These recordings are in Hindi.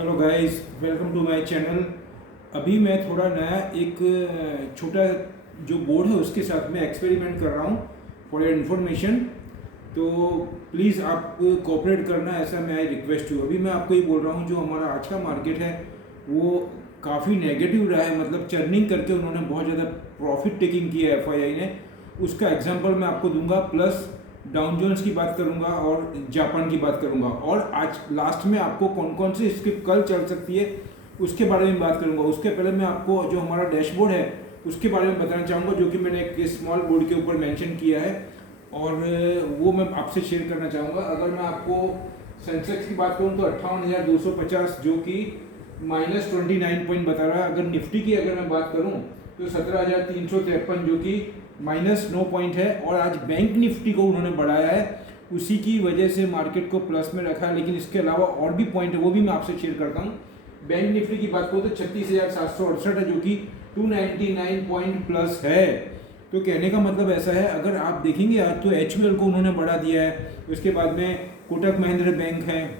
Hello guys, welcome to my channel. अभी मैं थोड़ा नया एक छोटा जो बोर्ड है उसके साथ में एक्सपेरिमेंट कर रहा हूँ फॉर योर इन्फॉर्मेशन। तो प्लीज़ आप कोऑपरेट करना, ऐसा मैं रिक्वेस्ट हूँ। अभी मैं आपको ये बोल रहा हूँ, जो हमारा आज का मार्केट है वो काफ़ी नेगेटिव रहा है, मतलब चर्निंग करके उन्होंने बहुत ज़्यादा प्रॉफिट टेकिंग किया है एफआईआई ने। उसका एग्जांपल मैं आपको दूंगा, प्लस डाउन जोन्स की बात करूंगा और जापान की बात करूंगा, और आज लास्ट में आपको कौन कौन सी स्क्रिप्ट कल चल सकती है उसके बारे में बात करूंगा। उसके पहले मैं आपको जो हमारा डैशबोर्ड है उसके बारे में बताना चाहूँगा, जो कि मैंने एक स्मॉल बोर्ड के ऊपर मेंशन किया है, और वो मैं आपसे शेयर करना चाहूँगा। अगर मैं आपको सेंसेक्स की बात करूँ तो 58,250 जो कि -29 पॉइंट बता रहा है। अगर निफ्टी की अगर मैं बात करूँ तो 17,353 जो कि -9 पॉइंट है। और आज बैंक निफ्टी को उन्होंने बढ़ाया है, उसी की वजह से मार्केट को प्लस में रखा है। लेकिन इसके अलावा और भी पॉइंट है, वो भी मैं आपसे शेयर करता हूँ। बैंक निफ्टी की बात करूँ तो 36,768 है, जो कि 299 पॉइंट प्लस है। तो कहने का मतलब ऐसा है, अगर आप देखेंगे आज तो एचयूएल को उन्होंने बढ़ा दिया है, उसके बाद में कोटक महिंद्रा बैंक है,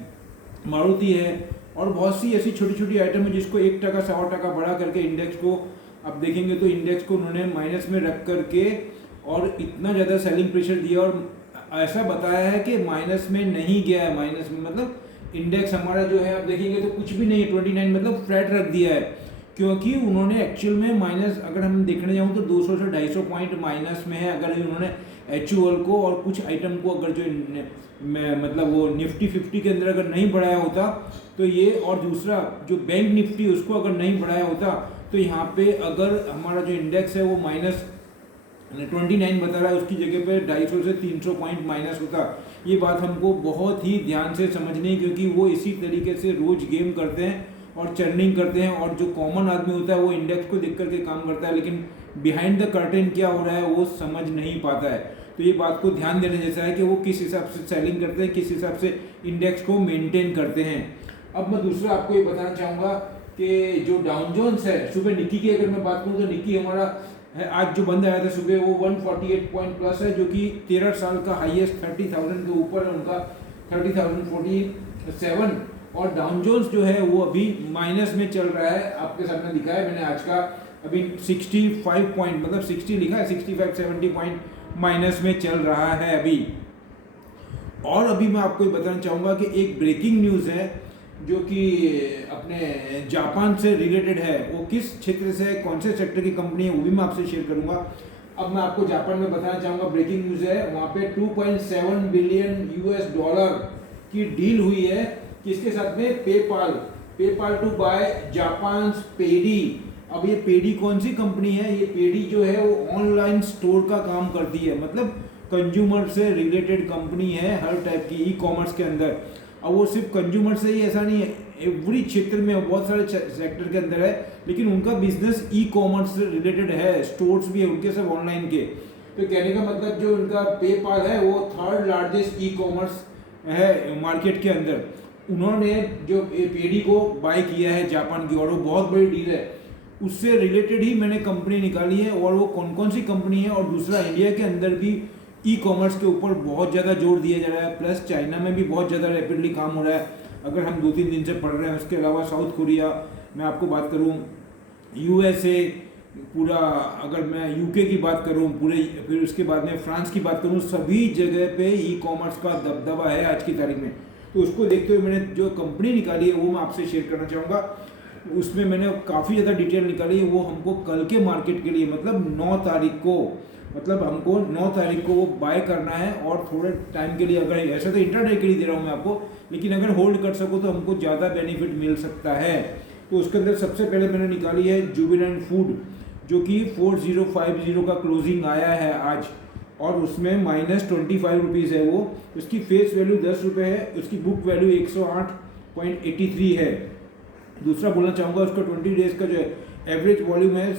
मारुति है, और बहुत सी ऐसी छोटी छोटी आइटम है जिसको 1%, 1.25% बढ़ा करके इंडेक्स को आप देखेंगे तो इंडेक्स को उन्होंने माइनस में रख करके और इतना ज़्यादा सेलिंग प्रेशर दिया, और ऐसा बताया है कि माइनस में नहीं गया है। माइनस में मतलब इंडेक्स हमारा जो है आप देखेंगे तो कुछ भी नहीं है, 29 मतलब फ्लैट रख दिया है, क्योंकि उन्होंने एक्चुअल में माइनस, अगर हम देखने जाऊँ तो 200 से 250 पॉइंट माइनस में है। अगर उन्होंने एचयूएल को और कुछ आइटम को अगर जो मतलब वो निफ्टी 50 के अंदर अगर नहीं बढ़ाया होता तो ये, और दूसरा जो बैंक निफ्टी उसको अगर नहीं बढ़ाया होता तो यहाँ पे अगर हमारा जो इंडेक्स है वो -29 बता रहा है, उसकी जगह पे 250 से 300 पॉइंट माइनस होता। ये बात हमको बहुत ही ध्यान से समझनी है, क्योंकि वो इसी तरीके से रोज गेम करते हैं और चर्निंग करते हैं, और जो कॉमन आदमी होता है वो इंडेक्स को देख करके काम करता है, लेकिन बिहाइंड द कर्टेन क्या हो रहा है वो समझ नहीं पाता है। तो ये बात को ध्यान देने जैसा है कि वो किस हिसाब से सेलिंग करते हैं, किस हिसाब से इंडेक्स को मेंटेन करते हैं। अब मैं दूसरा आपको ये बताना चाहूँगा कि जो डाउन जोन्स है, सुबह निकी की अगर मैं बात करूँ तो निकी हमारा है, आज जो बंद आया था सुबह वो 148 पॉइंट प्लस है, जो कि 13 साल का हाईएस्ट 30,000 के ऊपर है उनका, 30,047। और डाउन जोन्स जो है वो अभी माइनस में चल रहा है, आपके सामने दिखा है मैंने आज का। अभी 65 पॉइंट मतलब 60 लिखा है, 65-70 पॉइंट माइनस में चल रहा है अभी। और अभी मैं आपको ये बताना चाहूँगा कि एक ब्रेकिंग न्यूज़ है जो कि अपने जापान से रिलेटेड है। वो किस क्षेत्र से, कौन से सेक्टर की कंपनी है, वो भी मैं आपसे शेयर करूंगा। अब मैं आपको जापान में बताना चाहूँगा, ब्रेकिंग न्यूज़ है, वहाँ पे 2.7 बिलियन यूएस डॉलर की डील हुई है, किसके साथ में, पेपाल टू बाय जापान पेडी। अब ये पेडी कौन सी कंपनी है, ये पेडी जो है वो ऑनलाइन स्टोर का काम करती है, मतलब कंज्यूमर से रिलेटेड कंपनी है, हर टाइप की ई कॉमर्स के अंदर। अब वो सिर्फ कंज्यूमर से ही ऐसा नहीं है, एवरी क्षेत्र में बहुत सारे सेक्टर के अंदर है, लेकिन उनका बिजनेस ई कॉमर्स से रिलेटेड है, स्टोर्स भी है उनके सब ऑनलाइन के। तो कहने का मतलब जो उनका पेपाल है वो 3rd लार्जेस्ट ई कॉमर्स है मार्केट के अंदर। उन्होंने जो पेडी को बाय किया है जापान की, और वो बहुत बड़ी डील है, उससे रिलेटेड ही मैंने कंपनी निकाली है। और वो कौन कौन सी कंपनी है, और दूसरा इंडिया के अंदर भी ई कॉमर्स के ऊपर बहुत ज़्यादा जोर दिया जा रहा है, प्लस चाइना में भी बहुत ज़्यादा रैपिडली काम हो रहा है, अगर हम 2-3 दिन से पढ़ रहे हैं। उसके अलावा साउथ कोरिया मैं आपको बात करूँ, यूएसए पूरा, अगर मैं यूके की बात करूँ पूरे, फिर उसके बाद में फ्रांस की बात करूँ, सभी जगह पे ई कॉमर्स का दबदबा है आज की तारीख में। तो उसको देखते हुए मैंने जो कंपनी निकाली है वो मैं आपसे शेयर करना चाहूँगा। उसमें मैंने काफ़ी ज़्यादा डिटेल निकाली है, वो हमको कल के मार्केट के लिए, मतलब 9 तारीख को, मतलब हमको 9 तारीख को वो बाय करना है, और थोड़े टाइम के लिए, अगर ऐसा तो इंट्राडे के लिए दे रहा हूँ मैं आपको, लेकिन अगर होल्ड कर सको तो हमको ज़्यादा बेनिफिट मिल सकता है। तो उसके अंदर सबसे पहले मैंने निकाली है जुबिलेंट फूड, जो कि 4050 का क्लोजिंग आया है आज, और उसमें -25 रुपीज़ है वो। उसकी फेस वैल्यू 10 रुपये है, उसकी बुक वैल्यू 108.83 है। दूसरा बोलना चाहूँगा, उसका 20 डेज का जो है एवरेज वॉल्यूम है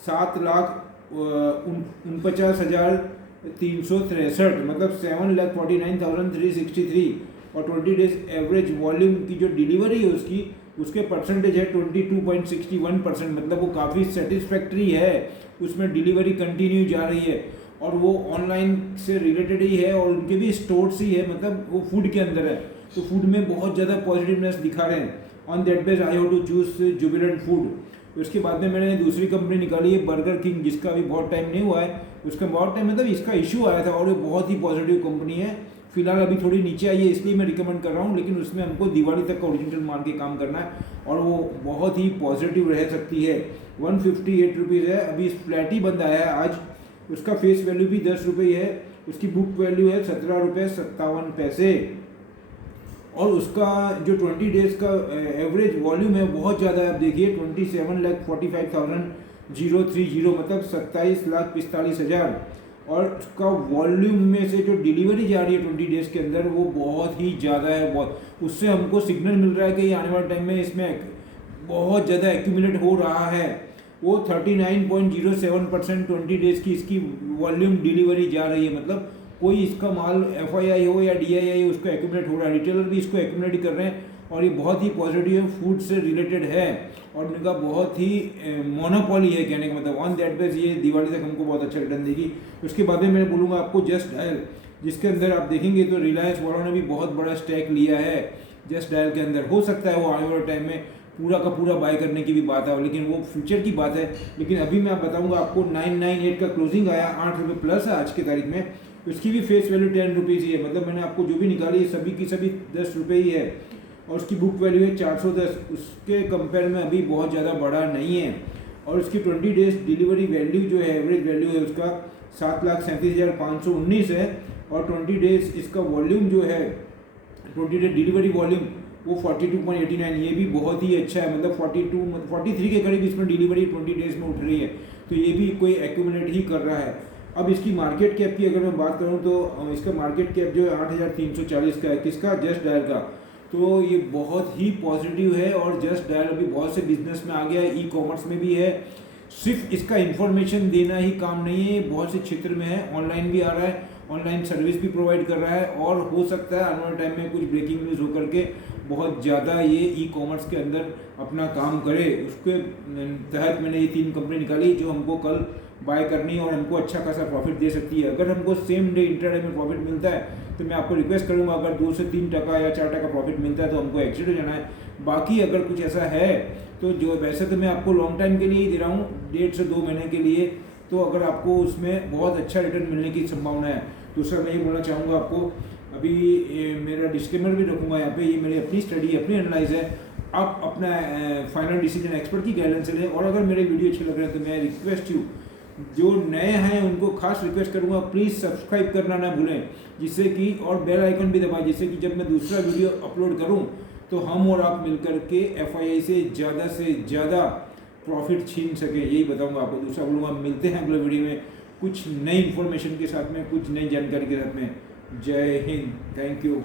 7,49,363, मतलब 7,49,363, और 20 डेज एवरेज वॉल्यूम की जो डिलीवरी है उसकी, उसके परसेंटेज है 22.61%, मतलब वो काफ़ी सेटिस्फैक्ट्री है, उसमें डिलीवरी कंटिन्यू जा रही है, और वो ऑनलाइन से रिलेटेड ही है, और उनके भी स्टोर्स ही है, मतलब वो फूड के अंदर है, तो फूड में बहुत ज़्यादा पॉजिटिवनेस दिखा रहे हैं। On that base I have to choose Jubilant food. उसके बाद में मैंने दूसरी कंपनी निकाली है बर्गर किंग, जिसका अभी बहुत टाइम नहीं हुआ है, उसका बहुत टाइम मतलब इसका इशू आया था और ये बहुत ही पॉजिटिव कंपनी है। फिलहाल अभी थोड़ी नीचे आई है इसलिए मैं रिकमेंड कर रहा हूँ, लेकिन उसमें हमको दिवाली तक का ओरिजिनल माल के काम करना है और वो बहुत ही पॉजिटिव रह सकती है। 158 रुपीज़ है, अभी फ्लैट ही बंद आया है आज, उसका फेस वैल्यू भी 10 रुपये है, उसकी बुक वैल्यू है 17.57 और उसका जो 20 डेज का एवरेज वॉल्यूम है बहुत ज़्यादा है। आप देखिए 27,45,030 मतलब 27,45,000 और उसका वॉल्यूम में से जो डिलीवरी जा रही है 20 डेज के अंदर वो बहुत ही ज़्यादा है। बहुत उससे हमको सिग्नल मिल रहा है कि आने वाले टाइम में इसमें बहुत ज़्यादा एक्यूमुलेट हो रहा है। वो 39.07% 20 डेज की इसकी वॉल्यूम डिलीवरी जा रही है, मतलब कोई इसका माल FII हो या DII उसको एक्यूमुलेट हो रहा है, रिटेलर भी इसको एक्यूमुलेट कर रहे हैं और ये बहुत ही पॉजिटिव फूड से रिलेटेड है और उनका बहुत ही मोनोपोली है कहने का मतलब। ऑन दैट बेस ये दिवाली तक हमको बहुत अच्छा रिटर्न देगी। उसके बाद में मैं बोलूँगा आपको जस्ट डायल, जिसके अंदर आप देखेंगे तो रिलायंस वालों ने भी बहुत बड़ा स्टैक लिया है जस्ट डायल के अंदर। हो सकता है वो आने वाले टाइम में पूरा का पूरा बाय करने की भी बात है, लेकिन वो फ्यूचर की बात है। लेकिन अभी मैं बताऊंगा आपको 998 का क्लोजिंग आया, 8 रुपये प्लस है आज की तारीख में, उसकी भी फेस वैल्यू 10 रुपीज़ ही है, मतलब मैंने आपको जो भी निकाली सभी की सभी 10 रुपये ही है और उसकी बुक वैल्यू है 410, उसके कंपेयर में अभी बहुत ज़्यादा बड़ा नहीं है। और उसकी 20 डेज डिलीवरी वैल्यू जो है एवरेज वैल्यू है उसका 7,37,519 है और 20 डेज इसका वॉल्यूम जो है 20 डेज डिलीवरी वॉल्यूम वो 42.89, ये भी बहुत ही अच्छा है, मतलब 43 के करीब इसमें डिलीवरी 20 डेज में उठ रही है, तो ये भी कोई एक्यूमुलेट ही कर रहा है। अब इसकी मार्केट कैप की अगर मैं बात करूं तो इसका मार्केट कैप जो है 8,340 का है, किसका, जस्ट डायल का। तो ये बहुत ही पॉजिटिव है और जस्ट डायल अभी बहुत से बिजनेस में आ गया है, ई-कॉमर्स में भी है। सिर्फ इसका इन्फॉर्मेशन देना ही काम नहीं है, बहुत से क्षेत्र में है, ऑनलाइन भी आ रहा है, ऑनलाइन सर्विस भी प्रोवाइड कर रहा है और हो सकता है आने वाले टाइम में कुछ ब्रेकिंग न्यूज़ होकर के बहुत ज़्यादा ये ई-कॉमर्स के अंदर अपना काम करे। उसके तहत मैंने ये 3 कंपनी निकाली जो हमको कल बाय करनी है और हमको अच्छा खासा प्रॉफिट दे सकती है। अगर हमको सेम डे इंट्राडे में प्रॉफिट मिलता है तो मैं आपको रिक्वेस्ट करूंगा, अगर 2 से 3 टका या 4 टका प्रॉफिट मिलता है तो हमको एग्जिट हो जाना है। बाकी अगर कुछ ऐसा है तो जो वैसे तो मैं आपको लॉन्ग टाइम के लिए ही दे रहा हूँ, 1.5 से 2 महीने के लिए, तो अगर आपको उसमें बहुत अच्छा रिटर्न मिलने की संभावना है। दूसरा मैं ये बोलना चाहूँगा आपको, अभी मेरा डिस्क्लेमर भी रखूँगा यहाँ पे, ये मेरी अपनी स्टडी अपनी एनालाइज है, आप अपना फाइनल डिसीजन एक्सपर्ट की गाइडेंस से लें। और अगर मेरे वीडियो अच्छे लग रहे हैं तो मैं रिक्वेस्ट यू, जो नए हैं उनको खास रिक्वेस्ट करूंगा प्लीज़ सब्सक्राइब करना ना भूलें, जिससे कि और बेल आइकन भी दबाएं, जिससे कि जब मैं दूसरा वीडियो अपलोड करूं तो हम और आप मिलकर के FII से ज़्यादा प्रॉफिट छीन सकें, यही बताऊंगा आपको। दूसरा बोलूँगा मिलते हैं अगले वीडियो में कुछ नई इन्फॉर्मेशन के साथ में, कुछ नई जानकारी के साथ में। जय हिंद, थैंक यू।